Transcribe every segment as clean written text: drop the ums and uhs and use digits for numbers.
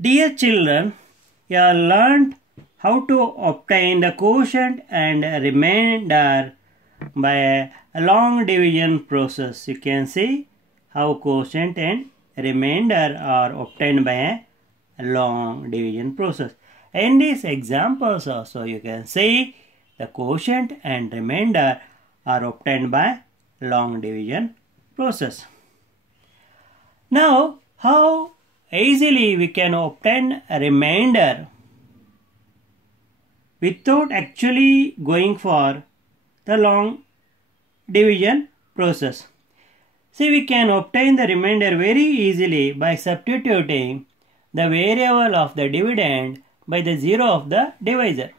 Dear children, you have learned how to obtain the quotient and remainder by a long division process. You can see how quotient and remainder are obtained by a long division process. In these examples also you can see the quotient and remainder are obtained by long division process. Now, how easily we can obtain a remainder without actually going for the long division process. See, we can obtain the remainder very easily by substituting the variable of the dividend by the 0 of the divisor.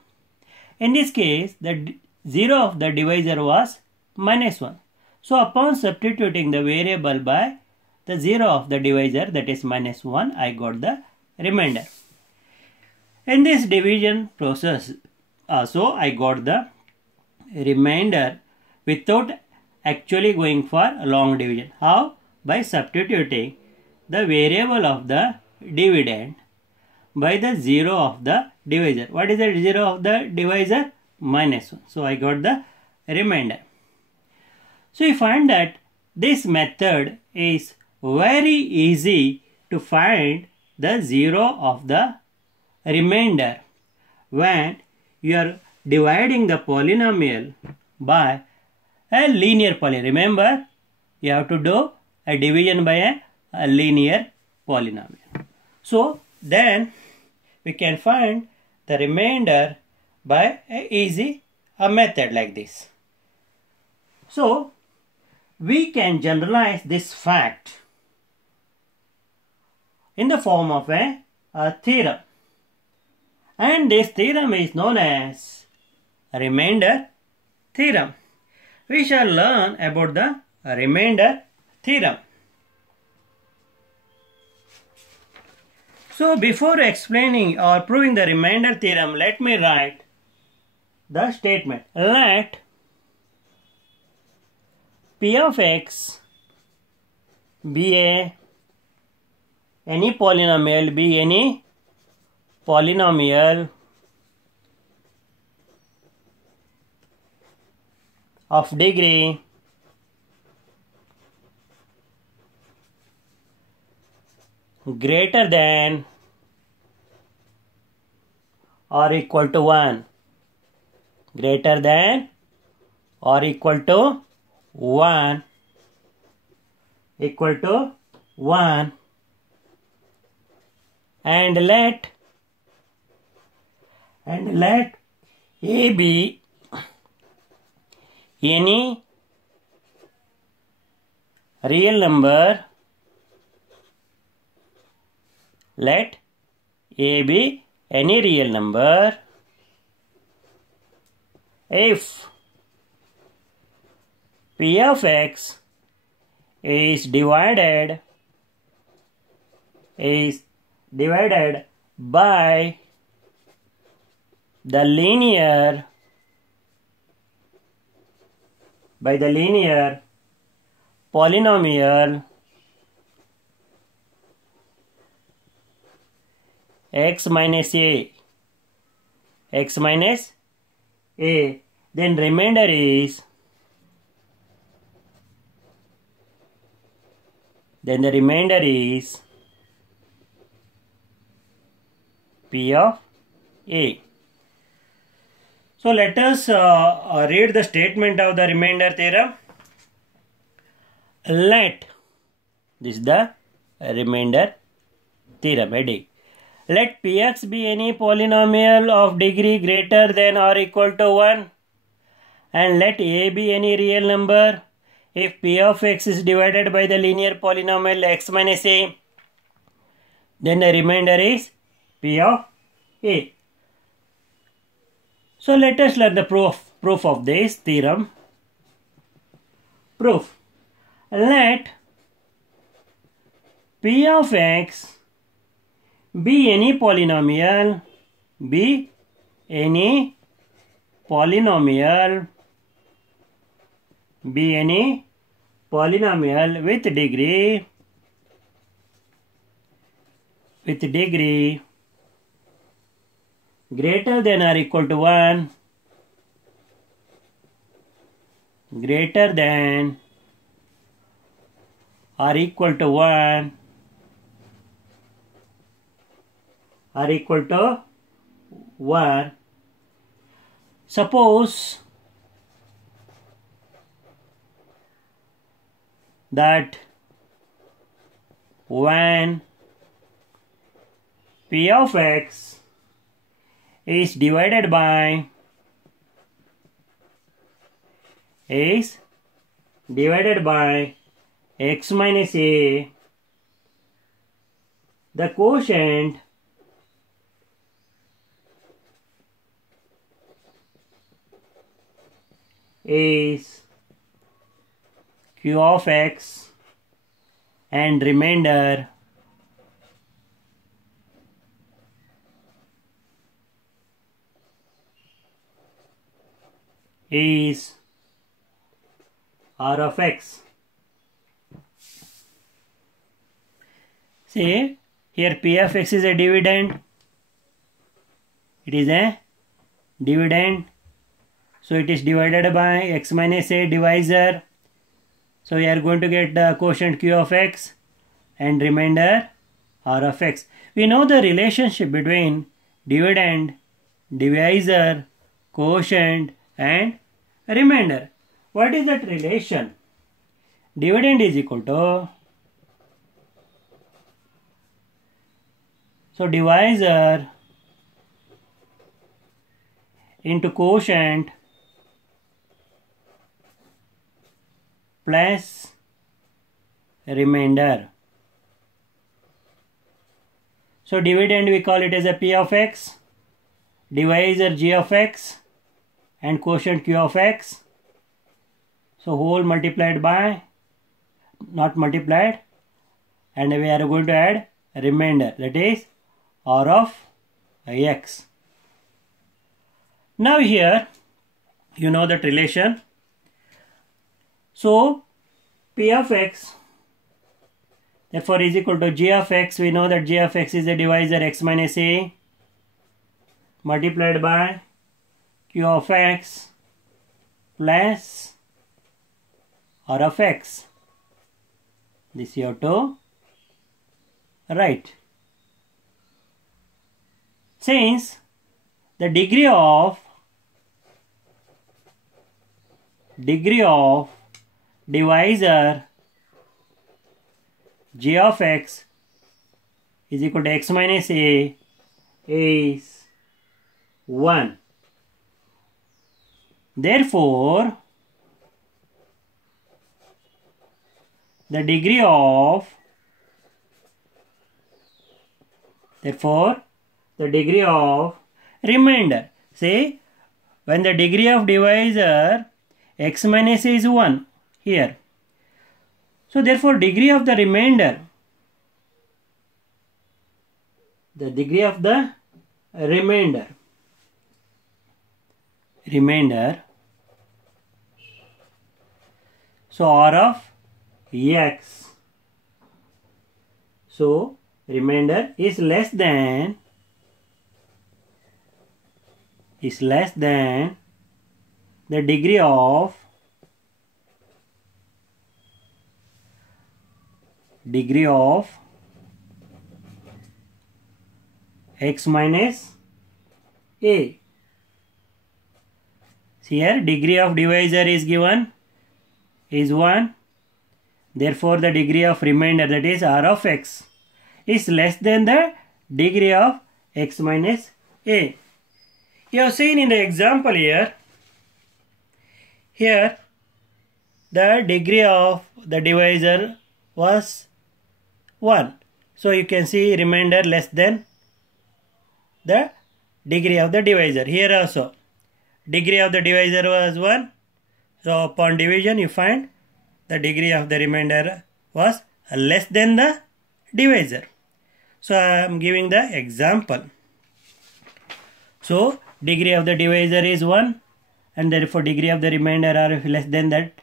In this case, the 0 of the divisor was -1. So, upon substituting the variable by the 0 of the divisor, that is -1, I got the remainder. In this division process also, I got the remainder without actually going for a long division. How? By substituting the variable of the dividend by the 0 of the divisor. What is the 0 of the divisor? -1. So, I got the remainder. So, you find that this method is very easy to find the 0 of the remainder when you are dividing the polynomial by a linear polynomial. Remember, you have to do a division by a linear polynomial. So, then we can find the remainder by a easy method like this. So, we can generalize this fact in the form of a theorem, and this theorem is known as remainder theorem. We shall learn about the remainder theorem. So, before explaining or proving the remainder theorem, let me write the statement. Let P of x be any polynomial of degree greater than or equal to 1. Greater than or equal to 1. Equal to 1. And let A be any real number. Let A be any real number if P of x is divided by the linear polynomial x minus a, then remainder is P of a. So, let us read the statement of the remainder theorem. Let, this is the remainder theorem heading. Let Px be any polynomial of degree greater than or equal to 1, and let A be any real number if P of x is divided by the linear polynomial x minus a, then the remainder is P of a. So, let us learn the proof of this theorem. Proof. Let P of x be any polynomial with degree with degree greater than or equal to 1, greater than or equal to 1, or equal to 1. Suppose that when p of x is divided by x minus a, the quotient is q of x and remainder is r of x. See, here p of x is a dividend. It is a dividend. So it is divided by x minus a divisor. So we are going to get the quotient q of x and remainder r of x. We know the relationship between dividend, divisor, quotient and remainder. What is that relation? Dividend is equal to, so divisor into quotient plus remainder. So dividend we call it as a p of x, divisor g of x and quotient q of x. So whole multiplied by, not multiplied, and we are going to add remainder, that is r of x. Now here you know that relation. So p of x therefore is equal to g of x. We know that g of x is a divisor x minus a multiplied by q of x plus r of x. This you have to write. Since the degree of divisor g of x is equal to x minus a is 1. Therefore, the degree of remainder. Say when the degree of divisor x minus a is 1 here. So therefore degree of the remainder, so r of x, so remainder is less than the degree of x minus a. Here degree of divisor is given is 1. Therefore the degree of remainder, that is r of x, is less than the degree of x minus a. You have seen in the example here the degree of the divisor was 1. So you can see remainder less than the degree of the divisor. Here also degree of the divisor was 1. So upon division you find the degree of the remainder was less than the divisor. So I am giving the example. So degree of the divisor is 1 and therefore degree of the remainder are less than that.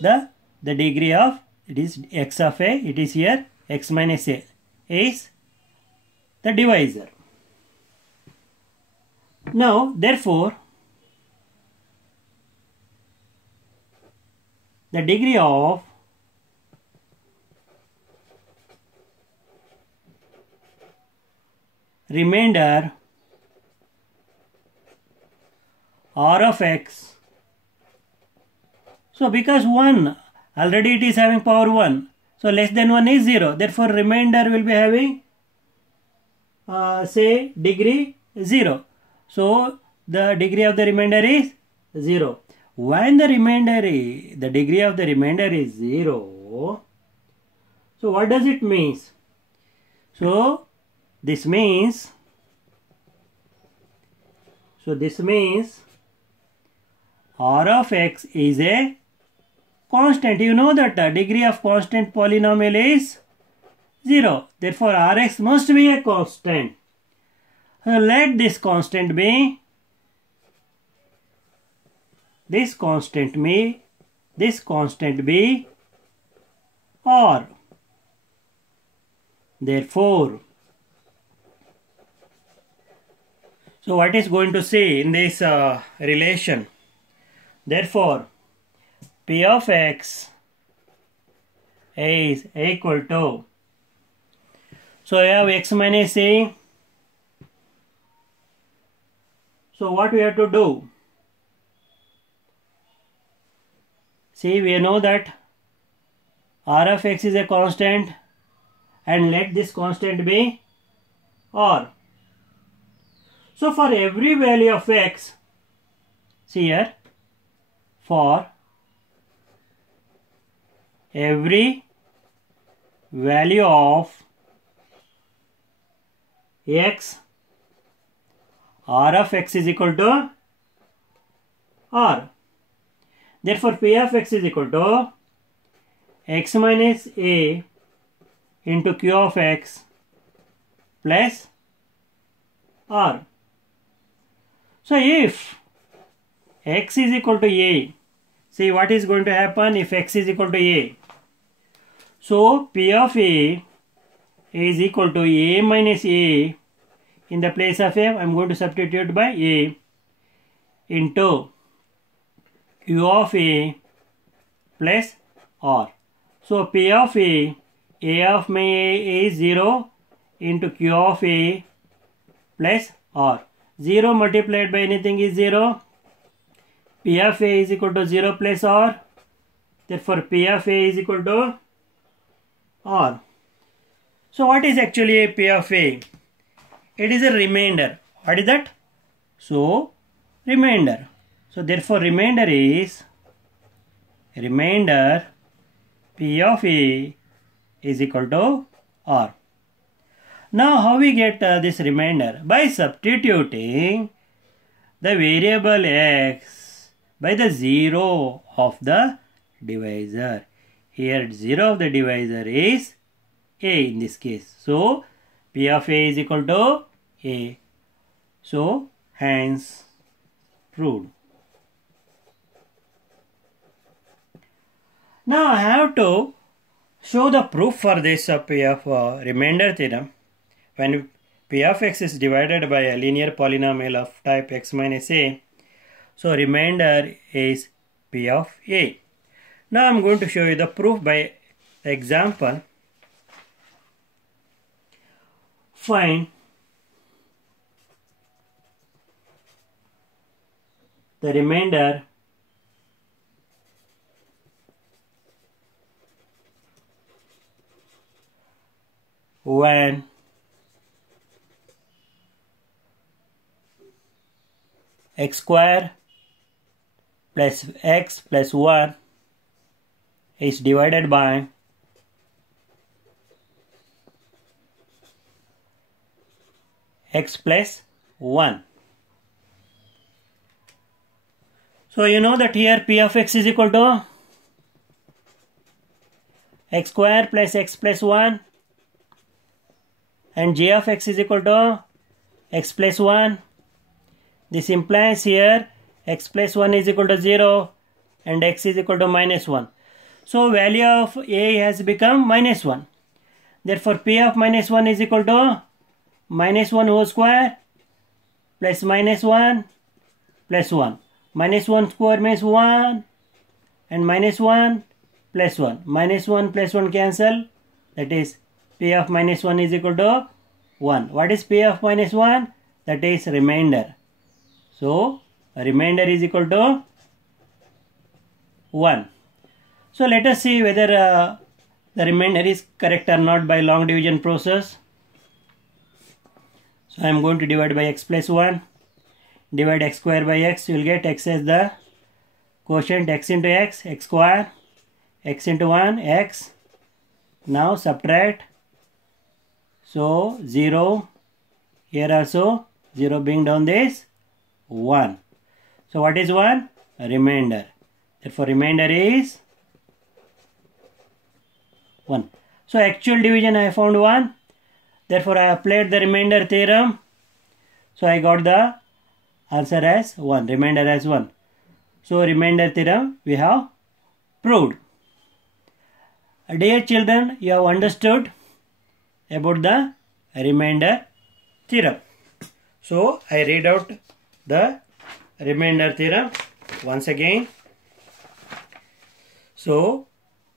The degree of, it is x of a, it is here x minus a, is the divisor. Now, therefore, the degree of remainder R of x. So because 1 already it is having power 1, so less than 1 is 0, therefore remainder will be having say degree 0. So the degree of the remainder is 0. When the degree of the remainder is 0, so what does it mean? So this means R of x is a constant. You know that the degree of constant polynomial is 0. Therefore, Rx must be a constant. So let this constant be R. Therefore, so what is going to say in this relation? Therefore, P of x is equal to, so I have x minus a. So what we have to do? See, we know that R of x is a constant, and let this constant be R. So for every value of x, see here, for every value of x, R of x is equal to R. Therefore, P of x is equal to x minus a into q of x plus R. So if x is equal to a, see what is going to happen if x is equal to a. So P of a is equal to a minus a. In the place of a, I am going to substitute by a into q of a plus R. So P of a of my a is 0 into q of a plus R. 0 multiplied by anything is 0. P of a is equal to 0 plus R. Therefore, P of a is equal to R. So what is actually a P of a? It is a remainder. What is that? So, remainder. So, therefore, remainder P of a is equal to R. Now, how we get this remainder? By substituting the variable x by the 0 of the divisor. Here, 0 of the divisor is a in this case. So, P of a is equal to a. So, hence proved. Now, I have to show the proof for this P of remainder theorem. When P of x is divided by a linear polynomial of type x minus a, so remainder is P of a. Now, I am going to show you the proof by example. Find the remainder when x square plus x plus 1 is divided by x plus 1. So you know that here P of x is equal to x square plus x plus 1 and J of x is equal to x plus 1. This implies here x plus 1 is equal to 0 and x is equal to minus 1. So value of a has become minus 1. Therefore P of minus 1 is equal to minus 1 whole square plus minus 1 plus 1. Minus 1 square means 1 and minus 1 plus 1. Minus 1 plus 1 cancel. That is p of minus 1 is equal to 1. What is p of minus 1? That is remainder. So remainder is equal to 1. So let us see whether the remainder is correct or not by long division process. So I am going to divide by x plus 1. Divide x square by x. You will get x as the quotient, x into x, x square, x into 1, x. Now subtract. So 0. Here also 0 bring down this 1. So what is 1? A remainder. Therefore remainder is 1. So actual division I found 1. Therefore I applied the remainder theorem. So I got the answer as 1. Remainder as 1. So remainder theorem we have proved. Dear children, you have understood about the remainder theorem. So I read out the remainder theorem once again. So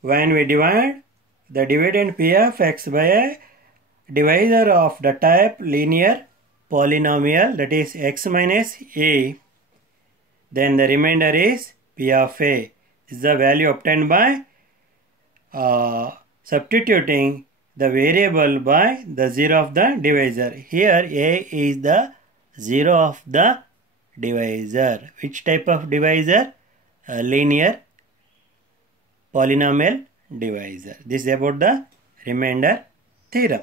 when we divide the dividend p of x by a divisor of the type linear polynomial, that is x minus a, then the remainder is p of a. This is the value obtained by substituting the variable by the 0 of the divisor. Here a is the 0 of the divisor. Which type of divisor? Linear polynomial divisor. This is about the remainder theorem.